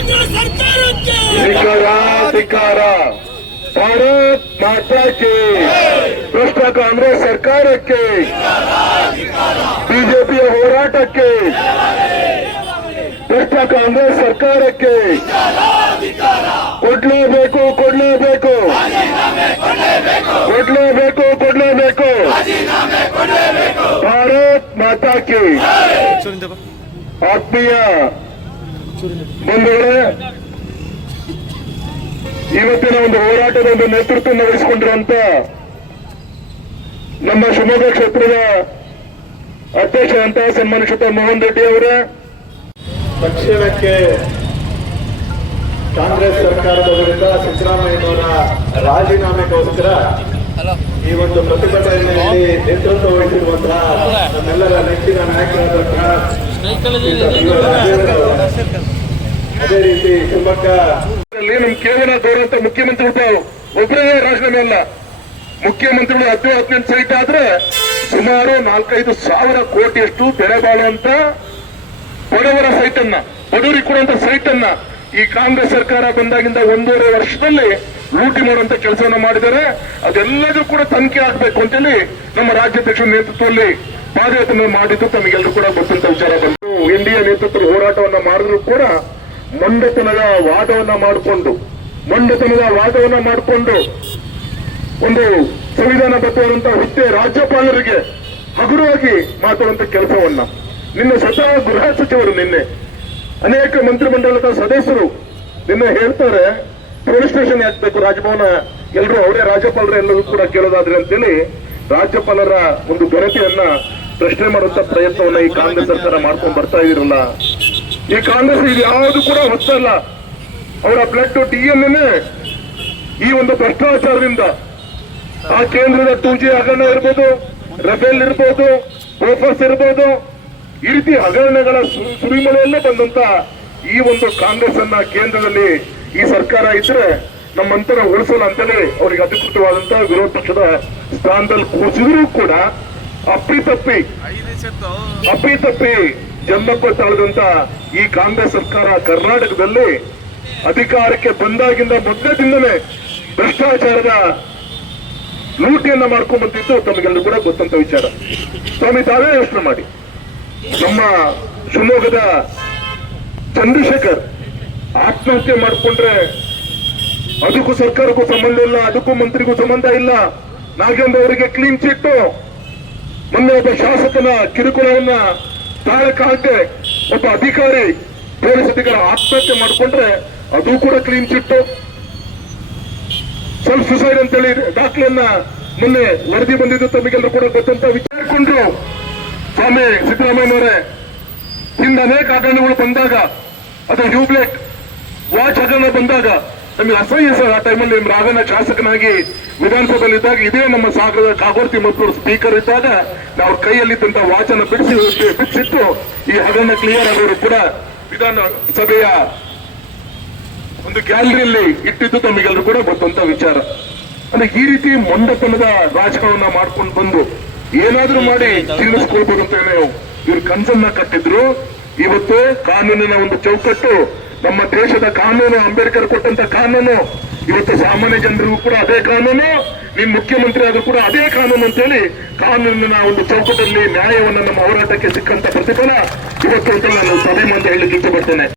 ಕಾಂಗ್ರೆಸ್ ಸರ್ಕಾರಕ್ಕೆ ಧಿಕಾರ ಧಿಕಾರ ಭಾರತ್ ಮಾತಾ ಕಿ ಭ್ರಷ್ಟ ಕಾಂಗ್ರೆಸ್ ಸರ್ಕಾರಕ್ಕೆ ಬಿಜೆಪಿಯ ಹೋರಾಟಕ್ಕೆ ಭ್ರಷ್ಟ ಕಾಂಗ್ರೆಸ್ ಸರ್ಕಾರಕ್ಕೆ ಕೊಡ್ಲೇಬೇಕು ಕೊಡ್ಲೇಬೇಕು ಕೊಡ್ಲೇಬೇಕು ಕೊಡ್ಲೇಬೇಕು ಭಾರತ್ ಮಾತಾ ಕಿ ಆತ್ಮೀಯ ಇವತ್ತಿನ ಒಂದು ಹೋರಾಟದ ಒಂದು ನೇತೃತ್ವ ವಹಿಸಿಕೊಂಡಿರುವಂತ ನಮ್ಮ ಶಿವಮೊಗ್ಗ ಕ್ಷೇತ್ರದ ಅಧ್ಯಕ್ಷರಂತ ಸನ್ಮಾನಿಸುತ್ತ ಮೋಹನ್ ರೆಡ್ಡಿ ಅವರೇ. ತಕ್ಷಣಕ್ಕೆ ಕಾಂಗ್ರೆಸ್ ಸರ್ಕಾರದ ವಿರುದ್ಧ ಸಿದ್ದರಾಮಯ್ಯನವರ ರಾಜೀನಾಮೆಗೋಸ್ಕರ ಈ ಒಂದು ಪ್ರತಿಭಟನೆಯಲ್ಲಿ ನೇತೃತ್ವ ವಹಿಸಿರುವಂತಹ ನಮ್ಮೆಲ್ಲರ ನೆಚ್ಚಿನ ನಾಯಕರಾದಂತಹ. ಅದೇ ರೀತಿ ಶಿವಮೊಗ್ಗ ಅಲ್ಲಿ ಕೇವಲ ಗೌರವಂತ ಮುಖ್ಯಮಂತ್ರಿಗಳು ಒಬ್ಬರೇ ರಾಜೀನಾಮೆ ಅಲ್ಲ. ಮುಖ್ಯಮಂತ್ರಿಗಳು ಹತ್ತು ಹದಿನೆಂಟು ಸೈಟ್ ಆದ್ರೆ ಸುಮಾರು ನಾಲ್ಕೈದು ಸಾವಿರ ಕೋಟಿಯಷ್ಟು ಬೆಲೆ ಬಾಳುವಂತ ಬಡವರ ಸೈಟ್ ಅನ್ನ ಬಡವರಿಗೆ ಕೊಡುವಂತ ಸೈಟ್ ಅನ್ನ ಈ ಕಾಂಗ್ರೆಸ್ ಸರ್ಕಾರ ಬಂದಾಗಿಂದ ಒಂದೂವರೆ ವರ್ಷದಲ್ಲಿ ಲೂಟಿ ಮಾಡುವಂತ ಕೆಲಸವನ್ನು ಮಾಡಿದರೆ ಅದೆಲ್ಲದೂ ಕೂಡ ತನಿಖೆ ಆಗ್ಬೇಕು ಅಂತೇಳಿ ನಮ್ಮ ರಾಜ್ಯಾಧ್ಯಕ್ಷರ ನೇತೃತ್ವದಲ್ಲಿ ಪಾದಯಾತ್ರೆ ಮಾಡಿದ್ದು ತಮಗೆಲ್ಲರೂ ಕೂಡ ಗೊತ್ತಂತ ವಿಚಾರ ಬಂತು. ಇಂಡಿಯಾ ನೇತೃತ್ವದ ಹೋರಾಟವನ್ನ ಮಾಡಿದ್ರು ಕೂಡ ಮಂಡತನದ ವಾದವನ್ನ ಮಾಡಿಕೊಂಡು, ಮಂಡತನದ ವಾದವನ್ನ ಮಾಡಿಕೊಂಡು ಒಂದು ಸಂವಿಧಾನಬದ್ಧವಾದಂತಹ ಹುದ್ದೆ ರಾಜ್ಯಪಾಲರಿಗೆ ಹಗುರವಾಗಿ ಮಾತಾಡುವಂತ ಕೆಲಸವನ್ನ. ನಿನ್ನೆ ಸ್ವತಃ ಗೃಹ ಸಚಿವರು ನಿನ್ನೆ ಅನೇಕ ಮಂತ್ರಿಮಂಡಲದ ಸದಸ್ಯರು ನಿನ್ನೆ ಹೇಳ್ತಾರೆ ಪೊಲೀಸ್ ಸ್ಟೇಷನ್ ಹಾಕ್ಬೇಕು ರಾಜಭವನ ಎಲ್ಲರೂ ಅವರೇ ರಾಜ್ಯಪಾಲರ ಎಲ್ಲರೂ ಕೂಡ ಕೇಳೋದಾದ್ರೆ ಅಂತೇಳಿ ರಾಜ್ಯಪಾಲರ ಒಂದು ಘನತೆಯನ್ನ ಪ್ರಶ್ನೆ ಮಾಡುವಂತ ಪ್ರಯತ್ನವನ್ನ ಈ ಕಾಂಗ್ರೆಸ್ ಸರ್ಕಾರ ಮಾಡ್ಕೊಂಡು ಬರ್ತಾ ಇದಿರಲ್ಲ. ಈ ಕಾಂಗ್ರೆಸ್ ಇದು ಯಾವುದು ಕೂಡ ಹೊಸಲ್ಲ ಅವರ ಬ್ಲಡ್ ಡಿಎನ್ಎ ಈ ಒಂದು ಭ್ರಷ್ಟಾಚಾರದಿಂದ ಆ ಕೇಂದ್ರದ ಟೂ ಜಿ ಹಗರಣ ಇರ್ಬೋದು ರಫೇಲ್ ಇರ್ಬೋದು ಪ್ರೋಫಸ್ ಇರ್ಬೋದು, ಈ ರೀತಿ ಹಗರಣಗಳ ಸುರಿಮಳೆಯಲ್ಲೇ ಬಂದಂತ ಈ ಒಂದು ಕಾಂಗ್ರೆಸ್ ಅನ್ನ ಕೇಂದ್ರದಲ್ಲಿ ಈ ಸರ್ಕಾರ ಇದ್ರೆ ನಮ್ಮಂತರ ಉಳಿಸಲ್ಲ ಅಂತಲೇ ಅವರಿಗೆ ಅಧಿಕೃತವಾದಂತಹ ವಿರೋಧ ಪಕ್ಷದ ಸ್ಥಾನದಲ್ಲಿ ಕೂರಿಸಿದ್ರು ಕೂಡ ಅಪ್ಪಿತಪ್ಪಿ ಅಪ್ಪಿತಪ್ಪಿ ಜನ್ಮಪ್ಪ ತಾಳದಂತ ಈ ಕಾಂಗ್ರೆಸ್ ಸರ್ಕಾರ ಕರ್ನಾಟಕದಲ್ಲಿ ಅಧಿಕಾರಕ್ಕೆ ಬಂದಾಗಿಂದ ಮೊದಲದಿಂದಲೇ ಭ್ರಷ್ಟಾಚಾರದ ಲೂಟಿಯನ್ನ ಮಾಡ್ಕೊಂಡ್ ಬಂದಿದ್ದು ತಮಗೆಲ್ಲರೂ ಕೂಡ ಗೊತ್ತಂತ ವಿಚಾರ. ಸ್ವಾಮಿ, ತಾವೇ ಯೋಚನೆ ಮಾಡಿ. ನಮ್ಮ ಶಿವಮೊಗ್ಗದ ಚಂದ್ರಶೇಖರ್ ಆತ್ಮಹತ್ಯೆ ಮಾಡಿಕೊಂಡ್ರೆ ಅದಕ್ಕೂ ಸರ್ಕಾರಕ್ಕೂ ಸಂಬಂಧ ಇಲ್ಲ, ಅದಕ್ಕೂ ಮಂತ್ರಿಗೂ ಸಂಬಂಧ ಇಲ್ಲ. ನಾಗೇಂದ್ರ ಅವರಿಗೆ ಕ್ಲೀನ್ ಚಿಟ್ಟು ಮೊನ್ನೆ ಒಬ್ಬ ಶಾಸಕನ ಕಿರುಕುಳವನ್ನ ತಾಳಕ್ಕಾಗದೆ ಒಬ್ಬ ಅಧಿಕಾರಿ ಪೊಲೀಸ್ ಅಧಿಕಾರಿ ಆತ್ಮಹತ್ಯೆ ಮಾಡಿಕೊಂಡ್ರೆ ಅದು ಕೂಡ ಕ್ಲೀನ್ ಚಿಟ್ಟು ಸೆಲ್ಫ್ ಸುಸೈಡ್ ಅಂತೇಳಿ ದಾಖಲೆಯನ್ನ ಮೊನ್ನೆ ವರದಿ ಬಂದಿದ್ದು ತಮಗೆಲ್ಲರೂ ಕೂಡ ಗೊತ್ತಂತ ವಿಚಾರಿಕೊಂಡ್ರು ಸ್ವಾಮಿ ಸಿದ್ದರಾಮಯ್ಯನವರೇ, ಹಿಂದ ಅನೇಕ ಹಗರಣಗಳು ಬಂದಾಗ ಅದು ಹ್ಯೂಬ್ಲೆಟ್ ವಾಚ್ ಹಗರಣ ಬಂದಾಗ ನಮಗೆ ಅಸಹ್ಯ ಸರ್ ಆ ಟೈಮಲ್ಲಿ ರಾಘನ ಶಾಸಕನಾಗಿ ವಿಧಾನಸಭೆಯಲ್ಲಿ ಇದ್ದಾಗ ಇದೇ ನಮ್ಮ ಸಾಗರದ ಕಾಗೋರ್ತಿ ಮತ್ತು ಸ್ಪೀಕರ್ ಇದ್ದಾಗ ನಾವು ಕೈಯಲ್ಲಿದ್ದಂತ ವಾಚನ ಬಿಡಿಸಿ ಬಿಡಿಸಿಟ್ಟು ಈ ಹಗರಣ ಕ್ಲಿಯರ್ ಆಗೋರು ಕೂಡ ವಿಧಾನಸಭೆಯ ಒಂದು ಗ್ಯಾಲರಿಯಲ್ಲಿ ಇಟ್ಟಿದ್ದು ತಮಗೆಲ್ಲರೂ ಕೂಡ ಗೊತ್ತಂತ ವಿಚಾರ. ಅಂದ್ರೆ ಈ ರೀತಿ ಮೊಂಡತನದ ರಾಜಕಾರಣ ಮಾಡ್ಕೊಂಡು ಬಂದು ಏನಾದ್ರೂ ಮಾಡಿ ಜೀರ್ಣಿಸ್ಕೊಳ್ಬೋದು ಅಂತ ಹೇಳಿ ಇವ್ರು ಕನ್ಸನ್ನ ಕಟ್ಟಿದ್ರು. ಇವತ್ತು ಕಾನೂನಿನ ಒಂದು ಚೌಕಟ್ಟು ನಮ್ಮ ದೇಶದ ಕಾನೂನು, ಅಂಬೇಡ್ಕರ್ ಕೊಟ್ಟಂತ ಕಾನೂನು. ಇವತ್ತು ಸಾಮಾನ್ಯ ಜನರಿಗೂ ಕೂಡ ಅದೇ ಕಾನೂನು. ನೀನ್ ಮುಖ್ಯಮಂತ್ರಿ ಆದ್ರೂ ಕೂಡ ಅದೇ ಕಾನೂನು ಅಂತೇಳಿ ಕಾನೂನಿನ ಒಂದು ಚೌಕದಲ್ಲಿ ನ್ಯಾಯವನ್ನ ನಮ್ಮ ಹೋರಾಟಕ್ಕೆ ಸಿಕ್ಕಂತ ಪ್ರತಿಫಲ ಇವತ್ತು ಅಂತ ನಾನು ಸಭೆ ಅಂತ ಹೇಳಲಿಕ್ಕೆ ಇಷ್ಟಪಡ್ತೇನೆ